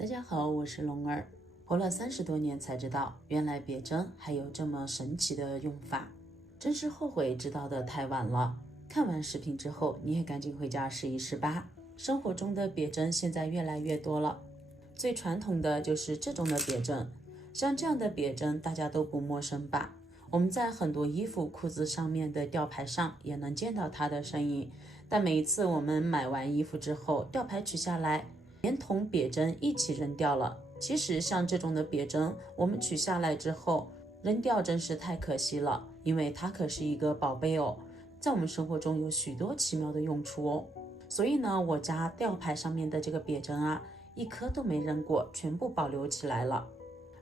大家好，我是龙儿，活了30多年才知道，原来别针还有这么神奇的用法，真是后悔知道的太晚了。看完视频之后，你也赶紧回家试一试吧。生活中的别针现在越来越多了，最传统的就是这种的别针，像这样的别针大家都不陌生吧？我们在很多衣服、裤子上面的吊牌上也能见到它的身影，但每一次我们买完衣服之后，吊牌取下来，连同别针一起扔掉了。其实像这种的别针，我们取下来之后扔掉真是太可惜了，因为它可是一个宝贝哦，在我们生活中有许多奇妙的用处哦。所以呢，我家吊牌上面的这个别针啊，一颗都没扔过，全部保留起来了。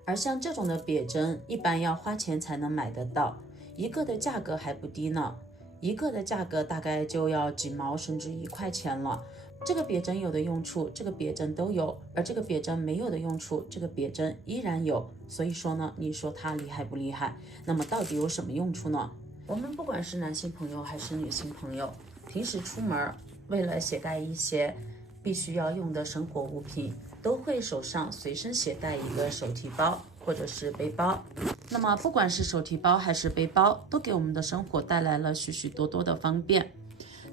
而像这种的别针，一般要花钱才能买得到，一个的价格还不低呢，一个的价格大概就要几毛甚至1块钱了。这个别针有的用处，这个别针都有，而这个别针没有的用处，这个别针依然有。所以说呢，你说它厉害不厉害？那么到底有什么用处呢？我们不管是男性朋友还是女性朋友，平时出门为了携带一些必须要用的生活物品，都会手上随身携带一个手提包或者是背包。那么不管是手提包还是背包，都给我们的生活带来了许许多多的方便。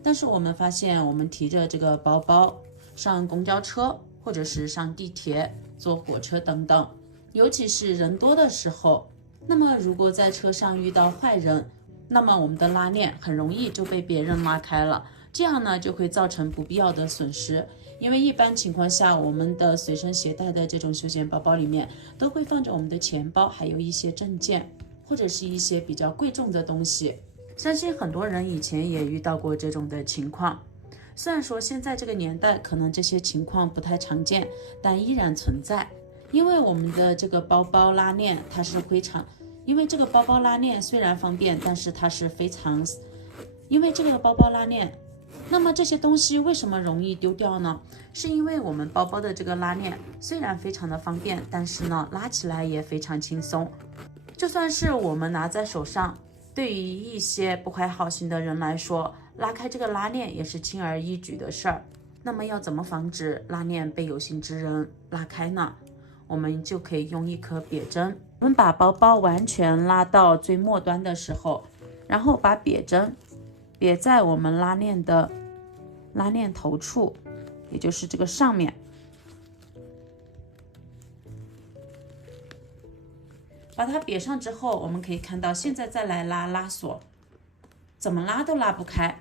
但是我们发现，我们提着这个包包上公交车，或者是上地铁、坐火车等等，尤其是人多的时候，那么如果在车上遇到坏人，那么我们的拉链很容易就被别人拉开了，这样呢就会造成不必要的损失。因为一般情况下，我们的随身携带的这种休闲包包里面都会放着我们的钱包，还有一些证件，或者是一些比较贵重的东西。相信很多人以前也遇到过这种的情况，虽然说现在这个年代可能这些情况不太常见，但依然存在。因为我们的这个包包拉链它是非常，因为这个包包拉链虽然方便，但是它是非常，因为这个包包拉链，那么这些东西为什么容易丢掉呢？是因为我们包包的这个拉链虽然非常的方便，但是呢拉起来也非常轻松，就算是我们拿在手上，对于一些不怀好心的人来说，拉开这个拉链也是轻而易举的事儿。那么要怎么防止拉链被有心之人拉开呢？我们就可以用一颗别针，我们把包包完全拉到最末端的时候，然后把别针别在我们拉链的拉链头处，也就是这个上面。把它别上之后，我们可以看到现在再来拉锁，怎么拉都拉不开。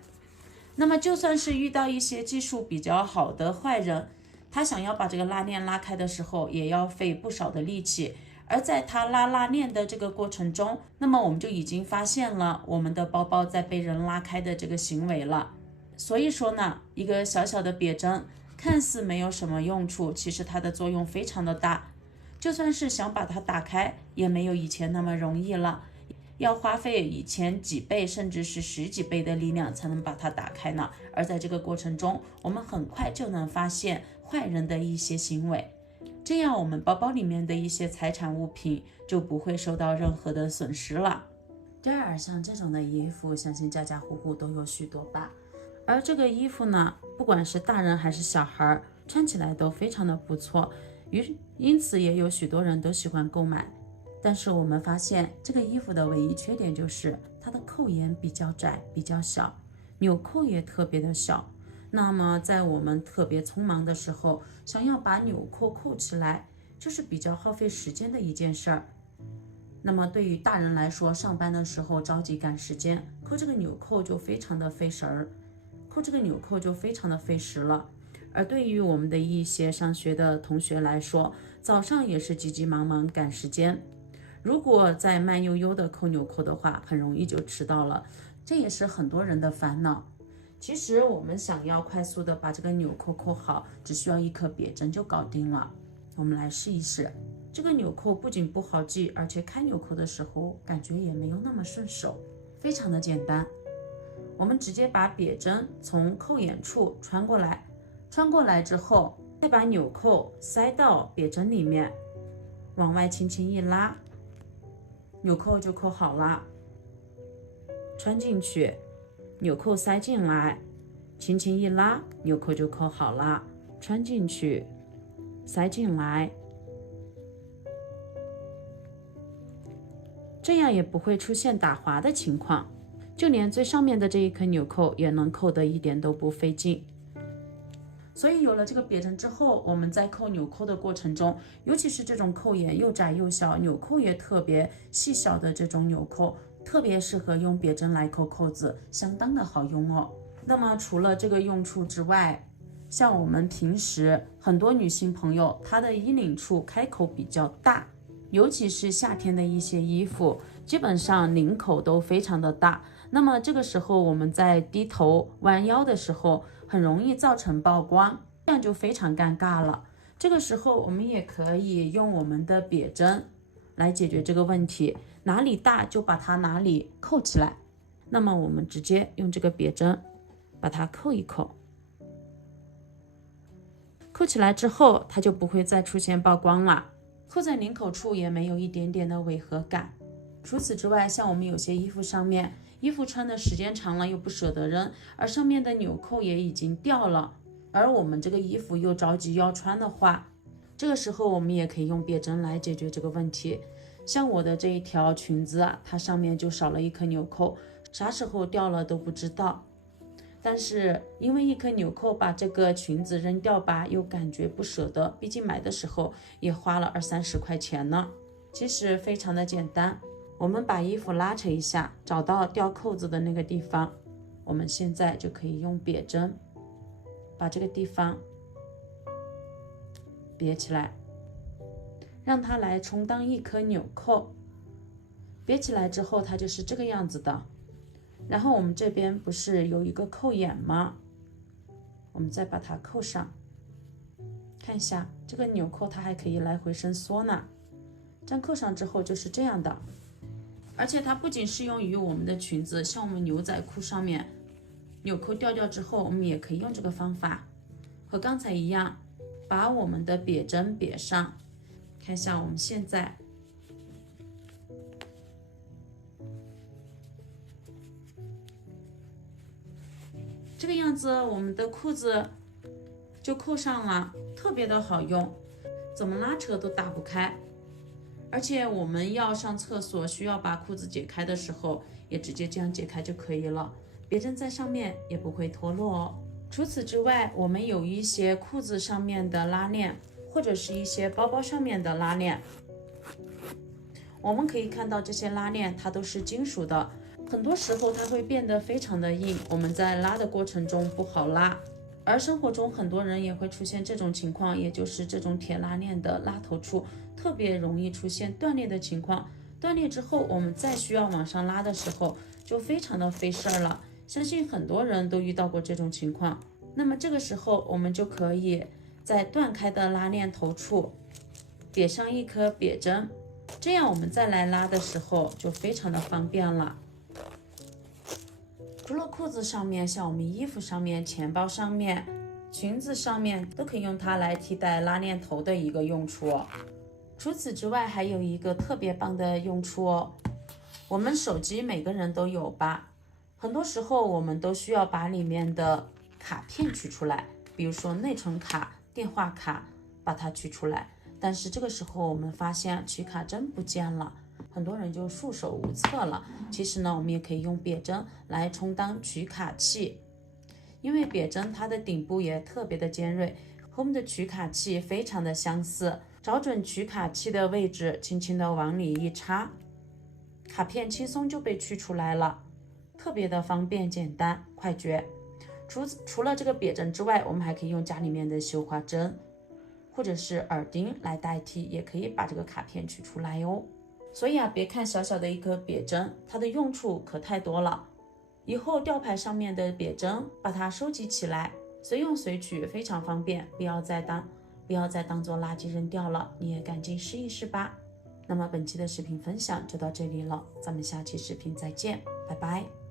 那么就算是遇到一些技术比较好的坏人，他想要把这个拉链拉开的时候，也要费不少的力气。而在他拉拉链的这个过程中，那么我们就已经发现了我们的包包在被人拉开的这个行为了。所以说呢，一个小小的别针看似没有什么用处，其实它的作用非常的大。就算是想把它打开，也没有以前那么容易了，要花费以前几倍甚至是10几倍的力量才能把它打开呢。而在这个过程中，我们很快就能发现坏人的一些行为，这样我们包包里面的一些财产物品就不会受到任何的损失了。第二，像这种的衣服，相信家家户户都有许多吧。而这个衣服呢，不管是大人还是小孩，穿起来都非常的不错，因此也有许多人都喜欢购买。但是我们发现这个衣服的唯一缺点就是它的扣眼比较窄比较小，纽扣也特别的小。那么在我们特别匆忙的时候，想要把纽扣扣起来，就是比较耗费时间的一件事儿。那么对于大人来说，上班的时候着急赶时间，扣这个纽扣就非常的费神儿，扣这个纽扣就非常的费时了。而对于我们的一些上学的同学来说，早上也是急急忙忙赶时间，如果再慢悠悠的扣纽扣的话，很容易就迟到了，这也是很多人的烦恼。其实我们想要快速的把这个纽扣扣好，只需要一颗别针就搞定了。我们来试一试。这个纽扣不仅不好系，而且开纽扣的时候感觉也没有那么顺手，非常的简单。我们直接把别针从扣眼处穿过来之后，再把纽扣塞到别针里面，往外轻轻一拉，纽扣就扣好了。穿进去，纽扣塞进来，轻轻一拉，纽扣就扣好了。穿进去，塞进来，这样也不会出现打滑的情况，就连最上面的这一颗纽扣也能扣得一点都不费劲。所以有了这个别针之后，我们在扣纽扣的过程中，尤其是这种扣眼又窄又小，纽扣也特别细小的这种纽扣，特别适合用别针来扣扣子，相当的好用哦。那么除了这个用处之外，像我们平时很多女性朋友，她的衣领处开口比较大，尤其是夏天的一些衣服，基本上领口都非常的大。那么这个时候我们在低头弯腰的时候，很容易造成曝光，这样就非常尴尬了。这个时候我们也可以用我们的别针来解决这个问题，哪里大就把它哪里扣起来。那么我们直接用这个别针把它扣一扣，扣起来之后它就不会再出现曝光了，扣在领口处也没有一点点的违和感。除此之外，像我们有些衣服上面，衣服穿的时间长了又不舍得扔，而上面的纽扣也已经掉了，而我们这个衣服又着急要穿的话，这个时候我们也可以用别针来解决这个问题。像我的这一条裙子啊，它上面就少了一颗纽扣，啥时候掉了都不知道。但是因为一颗纽扣把这个裙子扔掉吧，又感觉不舍得，毕竟买的时候也花了20-30块钱呢。其实非常的简单，我们把衣服拉扯一下，找到掉扣子的那个地方，我们现在就可以用别针把这个地方别起来，让它来充当一颗纽扣。别起来之后它就是这个样子的，然后我们这边不是有一个扣眼吗？我们再把它扣上，看一下这个纽扣它还可以来回伸缩呢。这样扣上之后就是这样的，而且它不仅适用于我们的裙子，像我们牛仔裤上面纽扣掉之后，我们也可以用这个方法，和刚才一样，把我们的别针别上。看一下我们现在这个样子，我们的裤子就扣上了，特别的好用，怎么拉扯都打不开。而且我们要上厕所需要把裤子解开的时候，也直接这样解开就可以了，别针在上面也不会脱落哦。除此之外，我们有一些裤子上面的拉链，或者是一些包包上面的拉链，我们可以看到这些拉链它都是金属的，很多时候它会变得非常的硬，我们在拉的过程中不好拉。而生活中很多人也会出现这种情况，也就是这种铁拉链的拉头处特别容易出现断裂的情况。断裂之后，我们再需要往上拉的时候，就非常的费事儿了。相信很多人都遇到过这种情况。那么这个时候，我们就可以在断开的拉链头处别上一颗别针，这样我们再来拉的时候就非常的方便了。除了裤子上面，像我们衣服上面、钱包上面、裙子上面都可以用它来替代拉链头的一个用处哦。除此之外，还有一个特别棒的用处哦。我们手机每个人都有吧，很多时候我们都需要把里面的卡片取出来，比如说内存卡、电话卡，把它取出来。但是这个时候我们发现取卡针不见了，很多人就束手无策了。其实呢，我们也可以用别针来充当取卡器，因为别针它的顶部也特别的尖锐，和我们的取卡器非常的相似。找准取卡器的位置，轻轻的往里一插，卡片轻松就被取出来了，特别的方便、简单、快捷。除了这个别针之外，我们还可以用家里面的绣花针或者是耳钉来代替，也可以把这个卡片取出来哦。所以啊，别看小小的一颗别针，它的用处可太多了。以后吊牌上面的别针，把它收集起来，随用随取，非常方便，不要再当做垃圾扔掉了，你也赶紧试一试吧。那么本期的视频分享就到这里了，咱们下期视频再见，拜拜。